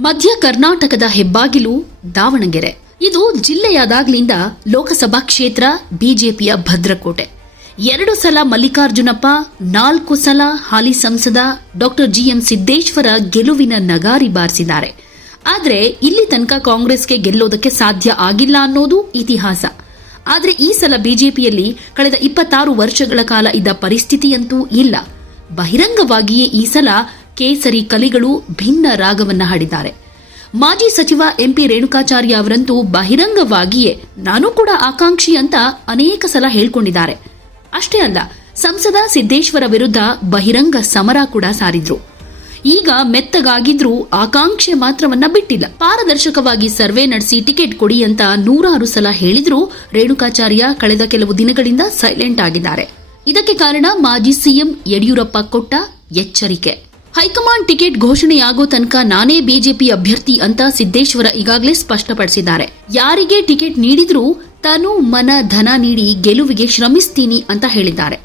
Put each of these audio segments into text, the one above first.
ಮಧ್ಯ ಕರ್ನಾಟಕದ ಹೆಬ್ಬಾಗಿಲು, ದಾವಣಗೆರೆ. ಇದು ಜಿಲ್ಲೆಯಾದಾಗ್ಲಿಂದ ಲೋಕಸಭಾ ಕ್ಷೇತ್ರ, ಬಿಜೆಪಿಯ ಭದ್ರಕೋಟೆ. ಎರಡು ಸಲ ಮಲ್ಲಿಕಾರ್ಜುನಪ್ಪ, ನಾಲ್ಕು ಸಲ ಹಾಲಿ ಸಂಸದ ಡಾಕ್ಟರ್ ಜಿಎಂ ಸಿದ್ದೇಶ್ವರ ಗೆಲುವಿನ ನಗಾರಿ ಬಾರಿಸಿದ್ದಾರೆ. ಆದರೆ ಇಲ್ಲಿ ತನಕ ಕಾಂಗ್ರೆಸ್ಗೆ ಗೆಲ್ಲೋದಕ್ಕೆ ಸಾಧ್ಯ ಆಗಿಲ್ಲ ಅನ್ನೋದು ಇತಿಹಾಸ. ಆದರೆ ಈ ಸಲ ಬಿಜೆಪಿಯಲ್ಲಿ ಕಳೆದ ಇಪ್ಪತ್ತಾರು ವರ್ಷಗಳ ಕಾಲ ಇದ್ದ ಪರಿಸ್ಥಿತಿಯಂತೂ ಇಲ್ಲ. ಬಹಿರಂಗವಾಗಿಯೇ ಈ ಸಲ ಕೇಸರಿ ಕಲಿಗಳು ಭಿನ್ನ ರಾಗವನ್ನು ಹಾಡಿದ್ದಾರೆ. ಮಾಜಿ ಸಚಿವ ಎಂಪಿ ರೇಣುಕಾಚಾರ್ಯ ಅವರಂತೂ ಬಹಿರಂಗವಾಗಿಯೇ ನಾನು ಕೂಡ ಆಕಾಂಕ್ಷಿ ಅಂತ ಅನೇಕ ಸಲ ಹೇಳ್ಕೊಂಡಿದ್ದಾರೆ. ಅಷ್ಟೇ ಅಲ್ಲ, ಸಂಸದ ಸಿದ್ದೇಶ್ವರ ವಿರುದ್ಧ ಬಹಿರಂಗ ಸಮರ ಕೂಡ ಸಾರಿದ್ರು. ಈಗ ಮೆತ್ತಗಾಗಿದ್ರೂ ಆಕಾಂಕ್ಷೆ ಮಾತ್ರವನ್ನ ಬಿಟ್ಟಿಲ್ಲ. ಪಾರದರ್ಶಕವಾಗಿ ಸರ್ವೆ ನಡೆಸಿ ಟಿಕೆಟ್ ಕೊಡಿ ಅಂತ ನೂರಾರು ಸಲ ಹೇಳಿದ್ರೂ ರೇಣುಕಾಚಾರ್ಯ ಕಳೆದ ಕೆಲವು ದಿನಗಳಿಂದ ಸೈಲೆಂಟ್ ಆಗಿದ್ದಾರೆ. ಇದಕ್ಕೆ ಕಾರಣ ಮಾಜಿ ಸಿಎಂ ಯಡಿಯೂರಪ್ಪ ಕೊಟ್ಟ ಎಚ್ಚರಿಕೆ. ಹೈಕಮಾಂಡ್ ಟಿಕೆಟ್ ಘೋಷಣೆಯಾಗೋ ತನಕ ನಾನೇ ಬಿಜೆಪಿ ಅಭ್ಯರ್ಥಿ ಅಂತ ಸಿದ್ದೇಶ್ವರ ಈಗಾಗಲೇ ಸ್ಪಷ್ಟಪಡಿಸಿದ್ದಾರೆ. ಯಾರಿಗೆ ಟಿಕೆಟ್ ನೀಡಿದ್ರೂ ತನು ಮನ ಧನ ನೀಡಿ ಗೆಲುವಿಗೆ ಶ್ರಮಿಸ್ತೀನಿ ಅಂತ ಹೇಳಿದ್ದಾರೆ.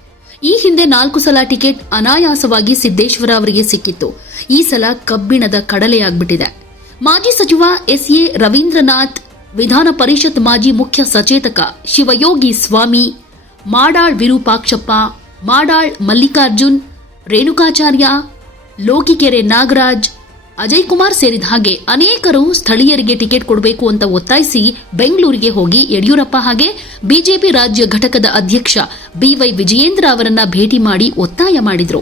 ಈ ಹಿಂದೆ ನಾಲ್ಕು ಸಲ ಟಿಕೆಟ್ ಅನಾಯಾಸವಾಗಿ ಸಿದ್ದೇಶ್ವರ ಅವರಿಗೆ ಸಿಕ್ಕಿತ್ತು. ಈ ಸಲ ಕಬ್ಬಿಣದ ಕಡಲೆಯಾಗ್ಬಿಟ್ಟಿದೆ. ಮಾಜಿ ಸಚಿವ ಎಸ್ ಎ ರವೀಂದ್ರನಾಥ್, ವಿಧಾನ ಪರಿಷತ್ ಮಾಜಿ ಮುಖ್ಯ ಸಚೇತಕ ಶಿವಯೋಗಿ ಸ್ವಾಮಿ, ಮಾಡಾಳ್ ವಿರೂಪಾಕ್ಷಪ್ಪ, ಮಾಡಾಳ್ ಮಲ್ಲಿಕಾರ್ಜುನ್, ರೇಣುಕಾಚಾರ್ಯ ಲೋಕಿಕೆರೆ ನಾಗರಾಜ್, ಅಜಯ್ ಕುಮಾರ್ ಸೇರಿದ ಹಾಗೆ ಅನೇಕರು ಸ್ಥಳೀಯರಿಗೆ ಟಿಕೆಟ್ ಕೊಡಬೇಕು ಅಂತ ಒತ್ತಾಯಿಸಿ ಬೆಂಗಳೂರಿಗೆ ಹೋಗಿ ಯಡಿಯೂರಪ್ಪ ಹಾಗೆ ಬಿಜೆಪಿ ರಾಜ್ಯ ಘಟಕದ ಅಧ್ಯಕ್ಷ ಬಿವೈ ವಿಜಯೇಂದ್ರ ಅವರನ್ನ ಭೇಟಿ ಮಾಡಿ ಒತ್ತಾಯ ಮಾಡಿದರು.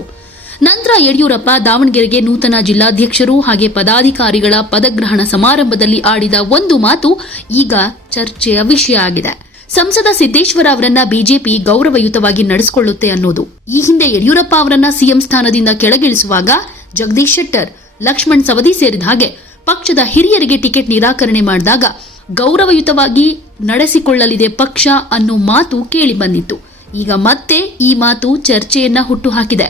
ನಂತರ ಯಡಿಯೂರಪ್ಪ ದಾವಣಗೆರೆಗೆ ನೂತನ ಜಿಲ್ಲಾಧ್ಯಕ್ಷರು ಹಾಗೆ ಪದಾಧಿಕಾರಿಗಳ ಪದಗ್ರಹಣ ಸಮಾರಂಭದಲ್ಲಿ ಆಡಿದ ಒಂದು ಮಾತು ಈಗ ಚರ್ಚೆಯ ವಿಷಯ ಆಗಿದೆ. ಸಂಸದ ಸಿದ್ದೇಶ್ವರ ಅವರನ್ನ ಬಿಜೆಪಿ ಗೌರವಯುತವಾಗಿ ನಡೆಸಿಕೊಳ್ಳುತ್ತೆ ಅನ್ನೋದು. ಈ ಹಿಂದೆ ಯಡಿಯೂರಪ್ಪ ಅವರನ್ನ ಸಿಎಂ ಸ್ಥಾನದಿಂದ ಕೆಳಗಿಳಿಸುವಾಗ ಜಗದೀಶ್ ಶೆಟ್ಟರ್, ಲಕ್ಷ್ಮಣ್ ಸವದಿ ಸೇರಿದ ಹಾಗೆ ಪಕ್ಷದ ಹಿರಿಯರಿಗೆ ಟಿಕೆಟ್ ನಿರಾಕರಣೆ ಮಾಡಿದಾಗ ಗೌರವಯುತವಾಗಿ ನಡೆಸಿಕೊಳ್ಳಲಿದೆ ಪಕ್ಷ ಅನ್ನೋ ಮಾತು ಕೇಳಿ ಬಂದಿತ್ತು. ಈಗ ಮತ್ತೆ ಈ ಮಾತು ಚರ್ಚೆಯನ್ನ ಹುಟ್ಟುಹಾಕಿದೆ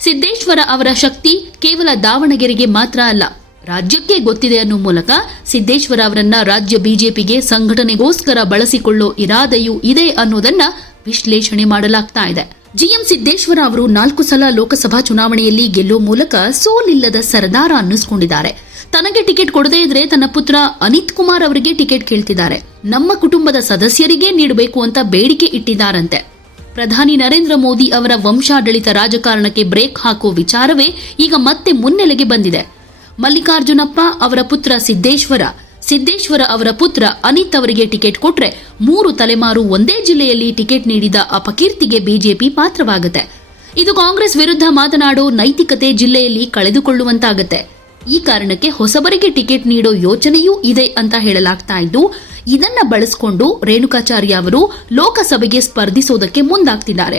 ಸಿದ್ದೇಶ್ವರ ಅವರ ಶಕ್ತಿ ಕೇವಲ ದಾವಣಗೆರೆಗೆ ಮಾತ್ರ ಅಲ್ಲ ರಾಜ್ಯಕ್ಕೆ ಗೊತ್ತಿದೆ ಅನ್ನೋ ಮೂಲಕ ಸಿದ್ದೇಶ್ವರ ಅವರನ್ನ ರಾಜ್ಯ ಬಿಜೆಪಿಗೆ ಸಂಘಟನೆಗೋಸ್ಕರ ಬಳಸಿಕೊಳ್ಳೋ ಇರಾದೆಯೂ ಇದೆ ಅನ್ನೋದನ್ನ ವಿಶ್ಲೇಷಣೆ ಮಾಡಲಾಗ್ತಾ ಇದೆ. ಜಿಎಂ ಸಿದ್ದೇಶ್ವರ ಅವರು ನಾಲ್ಕು ಸಲ ಲೋಕಸಭಾ ಚುನಾವಣೆಯಲ್ಲಿ ಗೆಲ್ಲೋ ಮೂಲಕ ಸೋಲಿಲ್ಲದ ಸರದಾರ ಅನ್ನಿಸ್ಕೊಂಡಿದ್ದಾರೆ. ತನಗೆ ಟಿಕೆಟ್ ಕೊಡದೇ ಇದ್ರೆ ತನ್ನ ಪುತ್ರ ಅನಿತ್ ಕುಮಾರ್ ಅವರಿಗೆ ಟಿಕೆಟ್ ಕೇಳ್ತಿದ್ದಾರೆ. ನಮ್ಮ ಕುಟುಂಬದ ಸದಸ್ಯರಿಗೆ ನೀಡಬೇಕು ಅಂತ ಬೇಡಿಕೆ ಇಟ್ಟಿದ್ದಾರಂತೆ. ಪ್ರಧಾನಿ ನರೇಂದ್ರ ಮೋದಿ ಅವರ ವಂಶಾಡಳಿತ ರಾಜಕಾರಣಕ್ಕೆ ಬ್ರೇಕ್ ಹಾಕೋ ವಿಚಾರವೇ ಈಗ ಮತ್ತೆ ಮುನ್ನೆಲೆಗೆ ಬಂದಿದೆ. ಮಲ್ಲಿಕಾರ್ಜುನಪ್ಪ ಅವರ ಪುತ್ರ ಸಿದ್ದೇಶ್ವರ. ಸಿದ್ದೇಶ್ವರ ಅವರ ಪುತ್ರ ಅನಿತ್ ಅವರಿಗೆ ಟಿಕೆಟ್ ಕೊಟ್ರೆ ಮೂರು ತಲೆಮಾರು ಒಂದೇ ಜಿಲ್ಲೆಯಲ್ಲಿ ಟಿಕೆಟ್ ನೀಡಿದ ಅಪಕೀರ್ತಿಗೆ ಬಿಜೆಪಿ ಪಾತ್ರವಾಗುತ್ತೆ. ಇದು ಕಾಂಗ್ರೆಸ್ ವಿರುದ್ಧ ಮಾತನಾಡೋ ನೈತಿಕತೆ ಜಿಲ್ಲೆಯಲ್ಲಿ ಕಳೆದುಕೊಳ್ಳುವಂತಾಗತ್ತೆ. ಈ ಕಾರಣಕ್ಕೆ ಹೊಸಬರಿಗೆ ಟಿಕೆಟ್ ನೀಡೋ ಯೋಚನೆಯೂ ಇದೆ ಅಂತ ಹೇಳಲಾಗ್ತಾ ಇದ್ದು, ಇದನ್ನ ಬಳಸಿಕೊಂಡು ರೇಣುಕಾಚಾರ್ಯ ಅವರು ಲೋಕಸಭೆಗೆ ಸ್ಪರ್ಧಿಸೋದಕ್ಕೆ ಮುಂದಾಗ್ತಿದ್ದಾರೆ.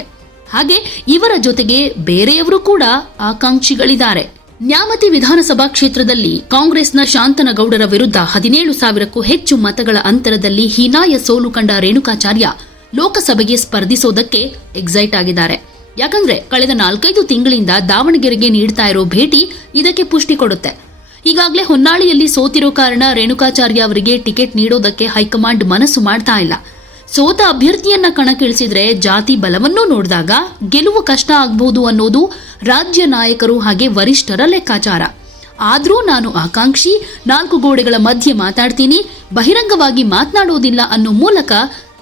ಹಾಗೆ ಇವರ ಜೊತೆಗೆ ಬೇರೆಯವರು ಕೂಡ ಆಕಾಂಕ್ಷಿಗಳಿದ್ದಾರೆ. ನ್ಯಾಮತಿ ವಿಧಾನಸಭಾ ಕ್ಷೇತ್ರದಲ್ಲಿ ಕಾಂಗ್ರೆಸ್ನ ಶಾಂತನಗೌಡರ ವಿರುದ್ಧ ಹದಿನೇಳು ಸಾವಿರಕ್ಕೂ ಹೆಚ್ಚು ಮತಗಳ ಅಂತರದಲ್ಲಿ ಹೀನಾಯ ಸೋಲು ಕಂಡ ರೇಣುಕಾಚಾರ್ಯ ಲೋಕಸಭೆಗೆ ಸ್ಪರ್ಧಿಸೋದಕ್ಕೆ ಎಕ್ಸೈಟ್ ಆಗಿದ್ದಾರೆ. ಯಾಕಂದ್ರೆ ಕಳೆದ ನಾಲ್ಕೈದು ತಿಂಗಳಿಂದ ದಾವಣಗೆರೆಗೆ ನೀಡ್ತಾ ಇರೋ ಭೇಟಿ ಇದಕ್ಕೆ ಪುಷ್ಟಿ ಕೊಡುತ್ತೆ. ಈಗಾಗಲೇ ಹೊನ್ನಾಳಿಯಲ್ಲಿ ಸೋತಿರೋ ಕಾರಣ ರೇಣುಕಾಚಾರ್ಯ ಅವರಿಗೆ ಟಿಕೆಟ್ ನೀಡೋದಕ್ಕೆ ಹೈಕಮಾಂಡ್ ಮನಸ್ಸು ಮಾಡ್ತಾ ಇಲ್ಲ. ಸೋತ ಅಭ್ಯರ್ಥಿಯನ್ನ ಕಣಕ್ಕಿಳಿಸಿದ್ರೆ ಜಾತಿ ಬಲವನ್ನೂ ನೋಡಿದಾಗ ಗೆಲುವು ಕಷ್ಟ ಆಗಬಹುದು ಅನ್ನೋದು ರಾಜ್ಯ ನಾಯಕರು ಹಾಗೆ ವರಿಷ್ಠರ ಲೆಕ್ಕಾಚಾರ. ಆದರೂ ನಾನು ಆಕಾಂಕ್ಷಿ, ನಾಲ್ಕು ಗೋಡೆಗಳ ಮಧ್ಯೆ ಮಾತಾಡ್ತೀನಿ, ಬಹಿರಂಗವಾಗಿ ಮಾತನಾಡೋದಿಲ್ಲ ಅನ್ನೋ ಮೂಲಕ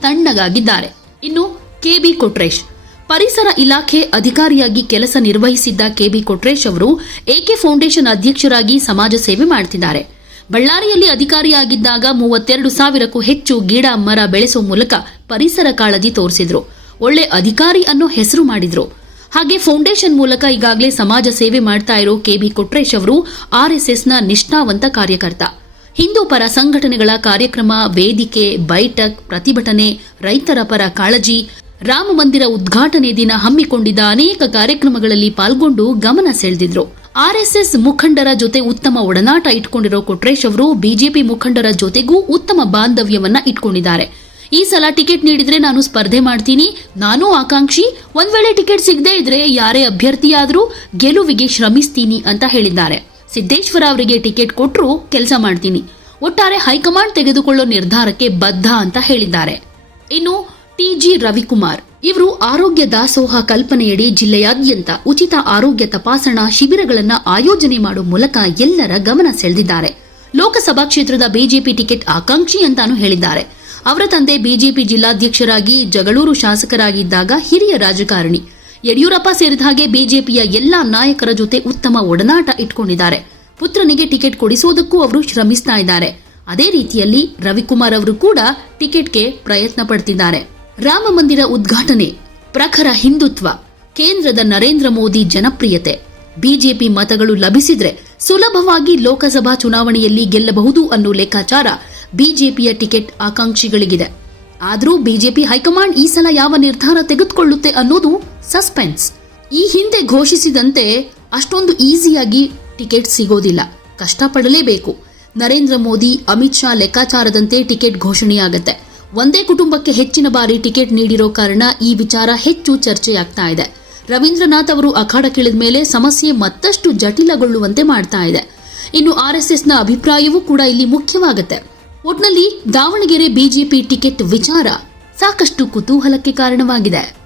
ತಣ್ಣಗಾಗಿದ್ದಾರೆ. ಇನ್ನು ಕೆಬಿ ಕೊಟ್ರೇಶ್. ಪರಿಸರ ಇಲಾಖೆ ಅಧಿಕಾರಿಯಾಗಿ ಕೆಲಸ ನಿರ್ವಹಿಸಿದ್ದ ಕೆಬಿ ಕೊಟ್ರೇಶ್ ಅವರು ಎಕೆ ಫೌಂಡೇಶನ್ ಅಧ್ಯಕ್ಷರಾಗಿ ಸಮಾಜ ಸೇವೆ ಮಾಡ್ತಿದ್ದಾರೆ? ಬಳ್ಳಾರಿಯಲ್ಲಿ ಅಧಿಕಾರಿಯಾಗಿದ್ದಾಗ ಮೂವತ್ತೆರಡು ಸಾವಿರಕ್ಕೂ ಹೆಚ್ಚು ಗಿಡ ಮರ ಬೆಳೆಸೋ ಮೂಲಕ ಪರಿಸರ ಕಾಳಜಿ ತೋರಿಸಿದ್ರು. ಒಳ್ಳೆ ಅಧಿಕಾರಿ ಅನ್ನೋ ಹೆಸರು ಮಾಡಿದ್ರು. ಹಾಗೆ ಫೌಂಡೇಶನ್ ಮೂಲಕ ಈಗಾಗಲೇ ಸಮಾಜ ಸೇವೆ ಮಾಡ್ತಾ ಇರೋ ಕೆಬಿ ಕೊಟ್ರೇಶ್ ಅವರು ಆರ್ಎಸ್ಎಸ್ನ ನಿಷ್ಠಾವಂತ ಕಾರ್ಯಕರ್ತ. ಹಿಂದೂ ಪರ ಸಂಘಟನೆಗಳ ಕಾರ್ಯಕ್ರಮ, ವೇದಿಕೆ, ಬೈಠಕ್, ಪ್ರತಿಭಟನೆ, ರೈತರ ಪರ ಕಾಳಜಿ, ರಾಮ ಮಂದಿರ ಉದ್ಘಾಟನೆ ದಿನ ಹಮ್ಮಿಕೊಂಡಿದ್ದ ಅನೇಕ ಕಾರ್ಯಕ್ರಮಗಳಲ್ಲಿ ಪಾಲ್ಗೊಂಡು ಗಮನ ಸೆಳೆದಿದ್ರು. ಆರ್ಎಸ್ಎಸ್ ಮುಖಂಡರ ಜೊತೆ ಉತ್ತಮ ಒಡನಾಟ ಇಟ್ಕೊಂಡಿರೋ ಕೊಟ್ರೇಶ್ ಅವರು ಬಿಜೆಪಿ ಮುಖಂಡರ ಜೊತೆಗೂ ಉತ್ತಮ ಬಾಂಧವ್ಯವನ್ನ ಇಟ್ಕೊಂಡಿದ್ದಾರೆ. ಈ ಸಲ ಟಿಕೆಟ್ ನೀಡಿದ್ರೆ ನಾನು ಸ್ಪರ್ಧೆ ಮಾಡ್ತೀನಿ, ನಾನು ಆಕಾಂಕ್ಷಿ, ಒಂದ್ ವೇಳೆ ಟಿಕೆಟ್ ಸಿಗದೇ ಇದ್ರೆ ಯಾರೇ ಅಭ್ಯರ್ಥಿಯಾದರೂ ಗೆಲುವಿಗೆ ಶ್ರಮಿಸ್ತೀನಿ ಅಂತ ಹೇಳಿದ್ದಾರೆ. ಸಿದ್ದೇಶ್ವರ ಅವರಿಗೆ ಟಿಕೆಟ್ ಕೊಟ್ಟರು ಕೆಲಸ ಮಾಡ್ತೀನಿ. ಒಟ್ಟಾರೆ ಹೈಕಮಾಂಡ್ ತೆಗೆದುಕೊಳ್ಳೋ ನಿರ್ಧಾರಕ್ಕೆ ಬದ್ಧ ಅಂತ ಹೇಳಿದ್ದಾರೆ. ಇನ್ನು ಟಿಜಿ ರವಿಕುಮಾರ್. ಇವರು ಆರೋಗ್ಯ ದಾಸೋಹ ಕಲ್ಪನೆಯಡಿ ಜಿಲ್ಲೆಯಾದ್ಯಂತ ಉಚಿತ ಆರೋಗ್ಯ ತಪಾಸಣಾ ಶಿಬಿರಗಳನ್ನು ಆಯೋಜನೆ ಮಾಡುವ ಮೂಲಕ ಎಲ್ಲರ ಗಮನ ಸೆಳೆದಿದ್ದಾರೆ. ಲೋಕಸಭಾ ಕ್ಷೇತ್ರದ ಬಿಜೆಪಿ ಟಿಕೆಟ್ ಆಕಾಂಕ್ಷಿ ಅಂತಾನು ಹೇಳಿದ್ದಾರೆ. ಅವರ ತಂದೆ ಬಿಜೆಪಿ ಜಿಲ್ಲಾಧ್ಯಕ್ಷರಾಗಿ ಜಗಳೂರು ಶಾಸಕರಾಗಿದ್ದಾಗ ಹಿರಿಯ ರಾಜಕಾರಣಿ. ಯಡಿಯೂರಪ್ಪ ಸೇರಿದ ಹಾಗೆ ಬಿಜೆಪಿಯ ಎಲ್ಲಾ ನಾಯಕರ ಜೊತೆ ಉತ್ತಮ ಒಡನಾಟ ಇಟ್ಕೊಂಡಿದ್ದಾರೆ. ಪುತ್ರನಿಗೆ ಟಿಕೆಟ್ ಕೊಡಿಸೋದಕ್ಕೂ ಅವರು ಶ್ರಮಿಸ್ತಾ ಇದ್ದಾರೆ. ಅದೇ ರೀತಿಯಲ್ಲಿ ರವಿಕುಮಾರ್ ಅವರು ಕೂಡ ಟಿಕೆಟ್ಗೆ ಪ್ರಯತ್ನ ಪಡ್ತಿದ್ದಾರೆ. ರಾಮ ಮಂದಿರ ಉದ್ಘಾಟನೆ, ಪ್ರಖರ ಹಿಂದುತ್ವ, ಕೇಂದ್ರದ ನರೇಂದ್ರ ಮೋದಿ ಜನಪ್ರಿಯತೆ. ಬಿಜೆಪಿ ಮತಗಳು ಲಭಿಸಿದ್ರೆ ಸುಲಭವಾಗಿ ಲೋಕಸಭಾ ಚುನಾವಣೆಯಲ್ಲಿ ಗೆಲ್ಲಬಹುದು ಅನ್ನೋ ಲೆಕ್ಕಾಚಾರ ಬಿಜೆಪಿಯ ಟಿಕೆಟ್ ಆಕಾಂಕ್ಷಿಗಳಿಗಿದೆ. ಆದರೂ ಬಿಜೆಪಿ ಹೈಕಮಾಂಡ್ ಈ ಸಲ ಯಾವ ನಿರ್ಧಾರ ತೆಗೆದುಕೊಳ್ಳುತ್ತೆ ಅನ್ನೋದು ಸಸ್ಪೆನ್ಸ್. ಈ ಹಿಂದೆ ಘೋಷಿಸಿದಂತೆ ಅಷ್ಟೊಂದು ಈಸಿಯಾಗಿ ಟಿಕೆಟ್ ಸಿಗೋದಿಲ್ಲ. ಕಷ್ಟಪಡಲೇಬೇಕು. ನರೇಂದ್ರ ಮೋದಿ, ಅಮಿತ್ ಶಾ ಲೆಕ್ಕಾಚಾರದಂತೆ ಟಿಕೆಟ್ ಘೋಷಣೆಯಾಗತ್ತೆ. ಒಂದೇ ಕುಟುಂಬಕ್ಕೆ ಹೆಚ್ಚಿನ ಬಾರಿ ಟಿಕೆಟ್ ನೀಡಿರೋ ಕಾರಣ ಈ ವಿಚಾರ ಹೆಚ್ಚು ಚರ್ಚೆಯಾಗ್ತಾ ಇದೆ. ರವೀಂದ್ರನಾಥ್ ಅವರು ಅಖಾಡಕ್ಕಿಳಿದ ಮೇಲೆ ಸಮಸ್ಯೆ ಮತ್ತಷ್ಟು ಜಟಿಲಗೊಳ್ಳುವಂತೆ ಮಾಡ್ತಾ ಇದೆ. ಇನ್ನು ಆರ್ಎಸ್ಎಸ್ನ ಅಭಿಪ್ರಾಯವೂ ಕೂಡ ಇಲ್ಲಿ ಮುಖ್ಯವಾಗುತ್ತೆ. ಒಟ್ನಲ್ಲಿ ದಾವಣಗೆರೆ ಬಿಜೆಪಿ ಟಿಕೆಟ್ ವಿಚಾರ ಸಾಕಷ್ಟು ಕುತೂಹಲಕ್ಕೆ ಕಾರಣವಾಗಿದೆ.